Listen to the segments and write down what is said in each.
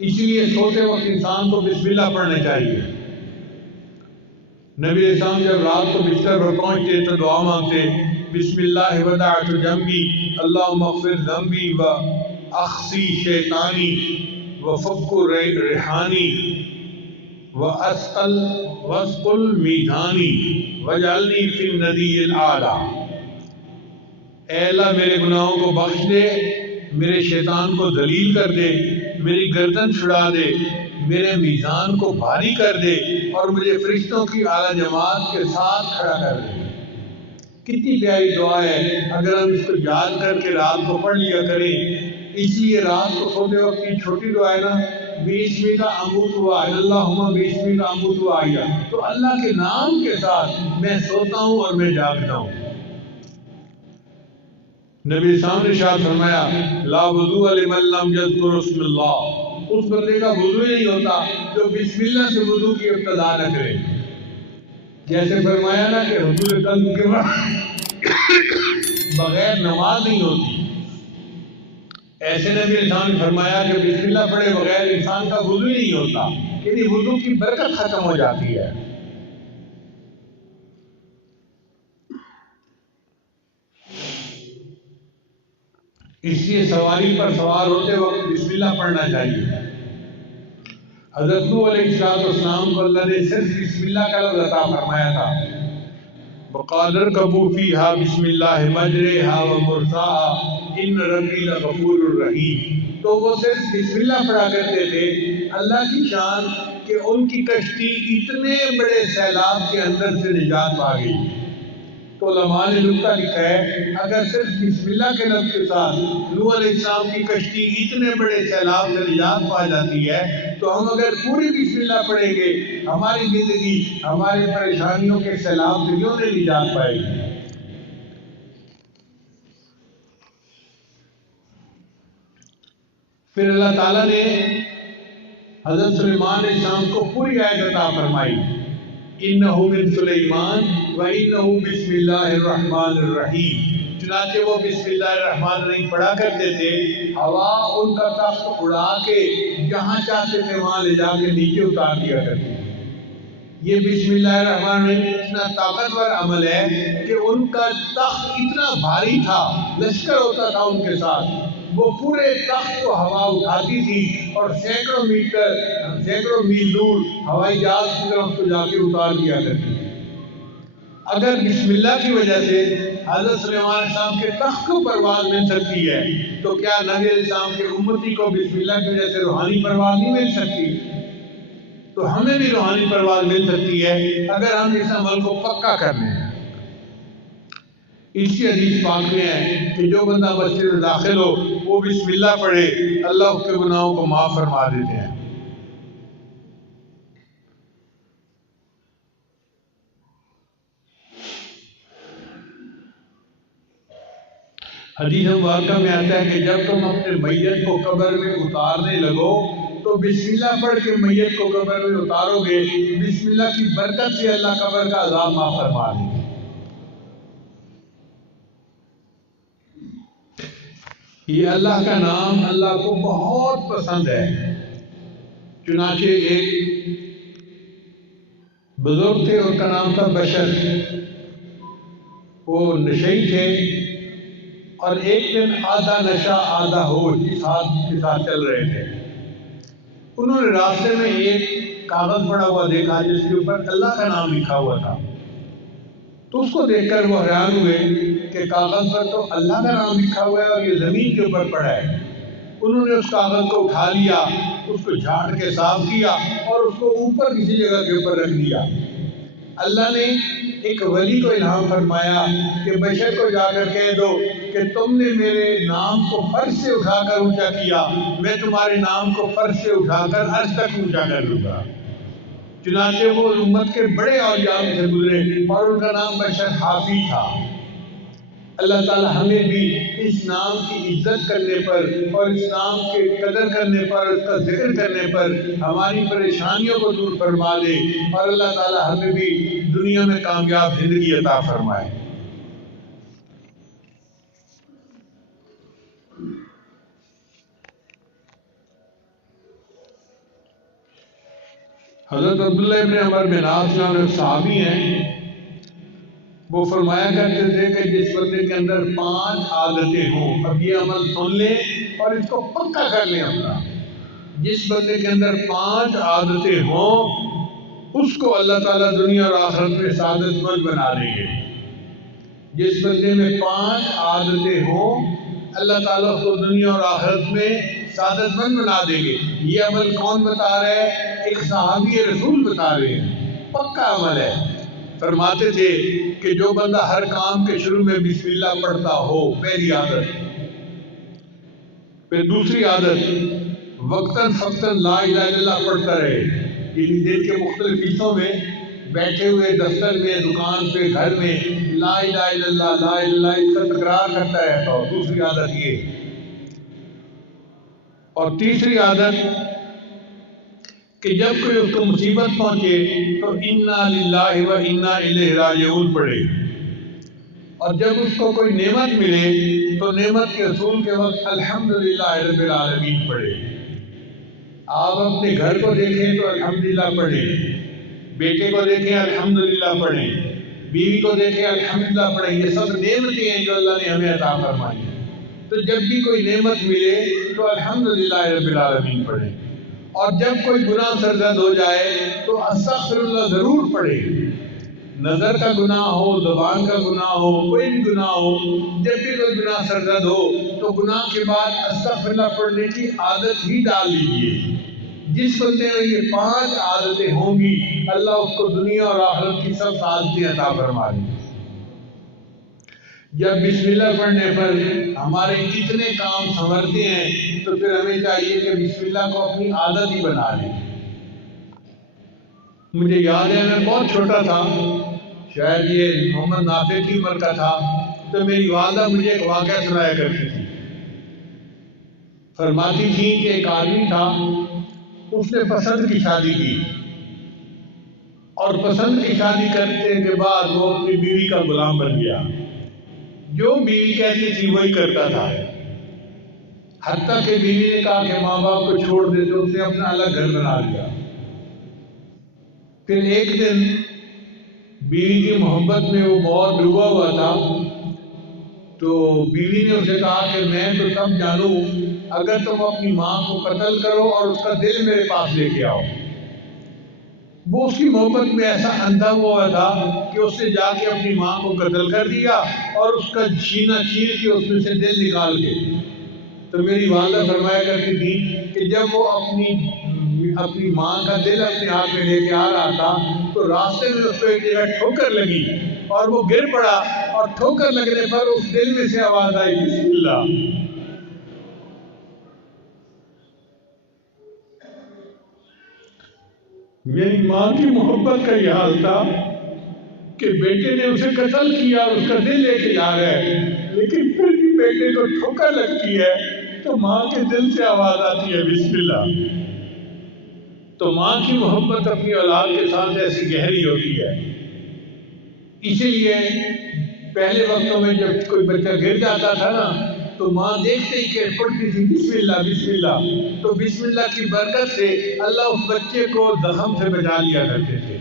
اس لیے سوتے وقت انسان کو بسم اللہ پڑھنا چاہیے۔ نبی علیہ السلام جب رات کو بستر پر پہنچتے تو دعا مانگتے، بسم اللہ ودعت جنبی اللہم اغفر ذنبی و اخسی شیطانی و فک ریحانی و اسقل میزانی وجعلنی فی الندی الاعلیٰ۔ اے اللہ میرے گناہوں کو بخش دے، میرے شیطان کو ذلیل کر دے، میری گردن چھڑا دے، میرے میزان کو بھاری کر دے اور مجھے فرشتوں کی اعلیٰ جماعت کے ساتھ کھڑا کر دے۔ کتنی پیاری دعا ہے، اگر ہم اس کو یاد کر کے رات کو پڑھ لیا کریں۔ اس لیے رات کو سوتے وقت کی چھوٹی دعا ہے نا، بِاسْمِکَ أَمُوتُ وَأَحْيَا، اللہم بِاسْمِکَ أَمُوتُ وَأَحْيَا، تو اللہ کے نام کے ساتھ میں سوتا ہوں اور میں جاگتا ہوں۔ نبی صاحب نے ارشاد فرمایا، لا وضوء لمن لم یذکر اسم اللہ، اس بندے کا وضو نہیں ہوتا جو بسم اللہ سے وضو کی ابتدا نہ کرے۔ جیسے فرمایا نا کہ حضور قلب کے بغیر نماز نہیں ہوتی، ایسے نبی صاحب نے فرمایا کہ بسم اللہ پڑھے بغیر انسان کا وضو نہیں ہوتا، یعنی وضو کی برکت ختم ہو جاتی ہے۔ اس لیے سواری پر سوار ہوتے وقت بسم اللہ پڑھنا چاہیے۔ حضرت نوح علیہ السلام کو اللہ نے صرف بسم اللہ کا لفظ عطا فرمایا تھا، وَقَالَ ارْكَبُوا فِيهَا بِسْمِ اللَّهِ مَجْرَاهَا وَمُرْسَاهَا إِنَّ رَبِّي لَغَفُورٌ رَحِيمٌ۔ تو وہ صرف بسم اللہ پڑھا کرتے تھے۔ اللہ کی شان کہ ان کی کشتی اتنے بڑے سیلاب کے اندر سے نجات پا گئی۔ تو علماء نے نکتہ لکھا ہے، اگر صرف بسم اللہ کے لفظ کے ساتھ نوح علیہ السلام کی کشتی اتنے بڑے سیلاب سے نجات پا جاتی ہے، تو ہم اگر پوری بسم اللہ پڑھیں گے، ہماری زندگی ہماری پریشانیوں کے سیلاب سے کیوں نہیں نجات پائے گی۔ پھر اللہ تعالیٰ نے حضرت سلیمان علیہ السلام کو پوری آیت عطا فرمائی، اِنَّهُ مِن سُلَيْمَانَ وَإِنَّهُ بِسْمِ اللَّهِ الرَّحْمَٰنِ الرَّحِيمِ۔ چنانچہ وہ بسم اللہ الرحمن الرحیم پڑھا کرتے تھے، ہوا ان کا تخت اڑا کے جہاں چاہتے تھے وہاں لے جا کے نیچے اتار دیا کرتے تھے۔ یہ بسم اللہ الرحمن الرحیم اتنا طاقتور عمل ہے کہ ان کا تخت اتنا بھاری تھا، لشکر ہوتا تھا ان کے ساتھ، وہ پورے تخت کو ہوا اٹھاتی تھی اور سینکڑوں میل دور ہوائی جہاز کی طرف تو جا کے اتار دیا کرتی تھی۔ اگر بسم اللہ کی وجہ سے حضرت سلیمان علیہ السلام کے تخت کو پرواز مل سکتی ہے، تو کیا نبی علیہ السلام کے امتی کو بسم اللہ کی وجہ سے روحانی پرواز نہیں مل سکتی؟ تو ہمیں بھی روحانی پرواز مل سکتی ہے اگر ہم اس عمل کو پکا کر لیں۔ اسی حدیث پاک میں ہے کہ جو بندہ مسجد میں داخل ہو وہ بسم اللہ پڑھے، اللہ اس کے گناہوں کو معاف فرما دیتے ہیں۔ حدیث مبارکہ میں آتا ہے کہ جب تم اپنے میت کو قبر میں اتارنے لگو تو بسم اللہ پڑھ کے میت کو قبر میں اتارو گے، بسم اللہ کی برکت سے اللہ قبر کا عذاب معاف فرما دے گا۔ یہ اللہ کا نام اللہ کو بہت پسند ہے۔ چنانچہ ایک بزرگ تھے، ان کا نام تھا بشر، وہ نشئی تھے اور ایک دن آدھا نشہ آدھا ہوش اس حالت کے ساتھ چل رہے تھے۔ انہوں نے راستے میں ایک کاغذ پڑا ہوا دیکھا جس کے اوپر اللہ کا نام لکھا ہوا تھا، تو اس کو دیکھ کر وہ حیران ہوئے کہ کاغذ پر تو اللہ کا نام لکھا ہوا ہے اور یہ زمین کے اوپر پڑا ہے۔ انہوں نے اس کاغذ کو اٹھا لیا، اس کو جھاڑ کے صاف کیا اور اس کو اوپر کسی جگہ کے اوپر رکھ دیا۔ اللہ نے ایک ولی کو الہام فرمایا کہ بشر کو جا کر کہہ دو کہ تم نے میرے نام کو فرش سے اٹھا کر اونچا کیا، میں تمہارے نام کو فرش سے اٹھا کر عرش تک اونچا کر لوں گا۔ چنانچہ وہ امت کے بڑے اولیاء سے گزرے اور ان کا نام بشر حافی تھا۔ اللہ تعالی ہمیں بھی اس نام کی عزت کرنے پر اور اس نام کے قدر کرنے پر، اس کا ذکر کرنے پر ہماری پریشانیوں کو دور فرما دے، اور اللہ تعالی ہمیں بھی دنیا میں کامیاب زندگی عطا فرمائے۔ حضرت عبداللہ ابن عمر بن عاص ایک صحابی ہیں، وہ فرمایا کرتے تھے کہ جس بندے کے اندر 5 عادتیں ہوں، اب یہ عمل سن لیں اور اس کو پکا کر لیں اپنا، جس بندے کے اندر 5 عادتیں ہوں اس کو اللہ تعالیٰ دنیا اور آخرت میں سعادت مند بنا دیں گے۔ جس بندے میں 5 عادتیں ہوں اللہ تعالیٰ اس کو دنیا اور آخرت میں سعادت مند بنا دیں گے۔ یہ عمل کون بتا رہا ہے؟ ایک صحابی رسول بتا رہے ہیں، پکا عمل ہے۔ فرماتے تھے کہ جو بندہ ہر کام کے شروع میں بسم اللہ پڑھتا ہو، پہلی عادت۔ پھر دوسری عادت، وقتاً فقتاً لا الہ الا اللہ پڑھتا رہے، یعنی دن کے مختلف حصوں میں بیٹھے ہوئے دفتر میں، دکان پہ، گھر میں لا الہ الا اللہ لا الہ الا اللہ اس کا تکرار کرتا رہتا ہو، دوسری عادت یہ۔ اور تیسری عادت کہ جب کوئی اس کو مصیبت پہنچے تو انا للہ و انا الیہ راجعون پڑھے، اور جب اس کو کوئی نعمت ملے تو نعمت کے حصول کے وقت الحمدللہ رب العالمین پڑھے۔ آپ اپنے گھر کو دیکھیں تو الحمدللہ پڑھیں، بیٹے کو دیکھیں الحمدللہ پڑھیں، بیوی کو دیکھیں الحمدللہ پڑھیں، یہ سب نعمتیں ہیں جو اللہ نے ہمیں عطا فرمائی۔ تو جب بھی کوئی نعمت ملے تو الحمدللہ رب العالمین پڑھیں، اور جب کوئی گناہ سرزد ہو جائے تو استغفر اللہ ضرور پڑھے۔ نظر کا گناہ ہو، زبان کا گناہ ہو، کوئی بھی گناہ ہو، جب بھی کوئی گناہ سرزد ہو تو گناہ کے بعد استغفر اللہ پڑھنے کی عادت ہی ڈال لیجیے۔ جس بندے میں یہ 5 عادتیں ہوں گی اللہ اس کو دنیا اور آخرت کی سب سعادتیں عطا فرما دیں گے۔ جب بسم اللہ پڑھنے پر ہمارے اتنے کام سنورتے ہیں تو پھر ہمیں چاہیے کہ بسم اللہ کو اپنی عادت ہی بنا لیں۔ مجھے یاد ہے میں بہت چھوٹا تھا، شاید یہ محمد نافع کی عمر کا تھا، تو میری والدہ مجھے ایک واقعہ سنایا کرتی تھی۔ فرماتی تھی کہ ایک آدمی تھا، اس نے پسند کی شادی کی، اور پسند کی شادی کرنے کے بعد وہ اپنی بیوی کا غلام بن گیا، جو بیوی کہتی تھی وہی کرتا تھا، حتیٰ کہ بیوی نے کہا کہ ماں باپ کو چھوڑ دے تو اس نے اپنا الگ گھر بنا لیا۔ پھر ایک دن بیوی کی محبت میں وہ بہت ڈوبا ہوا تھا، تو بیوی نے اسے کہا کہ میں تو تب جانوں اگر تم اپنی ماں کو قتل کرو اور اس کا دل میرے پاس لے کے آؤ۔ وہ اس کی محبت میں ایسا اندھا ہوا تھا کہ اس نے جا کے اپنی ماں کو قتل کر دیا اور اس کا سینہ چیر کے اس میں سے دل نکال کے۔ تو میری والدہ فرمایا کرتی تھی کہ جب وہ اپنی ماں کا دل اپنے ہاتھ میں لے کے آ رہا تھا تو راستے میں اس کو ایک جگہ ٹھوکر لگی اور وہ گر پڑا، اور ٹھوکر لگنے پر اس دل میں سے آواز آئی بسم اللہ۔ میری ماں کی محبت کا یہ حال تھا کہ بیٹے نے اسے قتل کیا اور اس کا دل لے کے جا رہا ہے، لیکن پھر بھی بیٹے کو ٹھوکر لگتی ہے تو ماں کے دل سے آواز آتی ہے بسم اللہ۔ تو ماں کی محبت اپنی اولاد کے ساتھ ایسی گہری ہوتی ہے، اسی لیے پہلے وقتوں میں جب کوئی بچہ گر جاتا تھا نا تو ماں دیکھتے ہی کہ پڑھتی تھی بسم اللہ بسم اللہ، تو بسم اللہ کی برکت سے اللہ اس بچے کو زخم سے بچا لیا کرتے تھے۔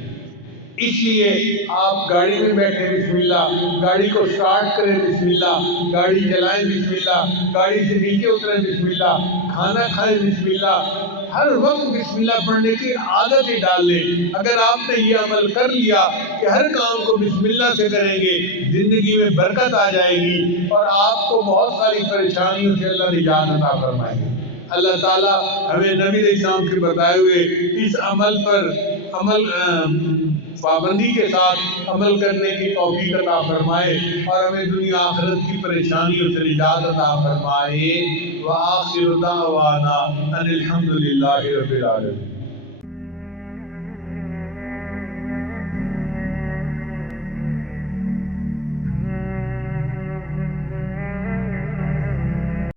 اس لیے آپ گاڑی میں بیٹھے بسم اللہ، گاڑی کو سٹارٹ کریں بسم اللہ، گاڑی چلائیں بسم اللہ، گاڑی سے نیچے اتریں بسم اللہ، کھانا کھائیں بسم اللہ، ہر وقت بسم اللہ پڑھنے کی عادت ہی ڈال لیں۔ اگر آپ نے یہ عمل کر لیا کہ ہر کام کو بسم اللہ سے کریں گے، زندگی میں برکت آ جائے گی اور آپ کو بہت ساری پریشانیوں سے اللہ نجات عطا فرمائے گا۔ اللہ تعالیٰ ہمیں نبی علیہ السلام کے بتائے ہوئے اس عمل پر پابندی کے ساتھ عمل کرنے کی توفیق عطا فرمائے اور ہمیں دنیا آخرت کی پریشانیوں سے نجات عطا فرمائے۔ وآخر دعوانا ان الحمد للہ رب العالمین۔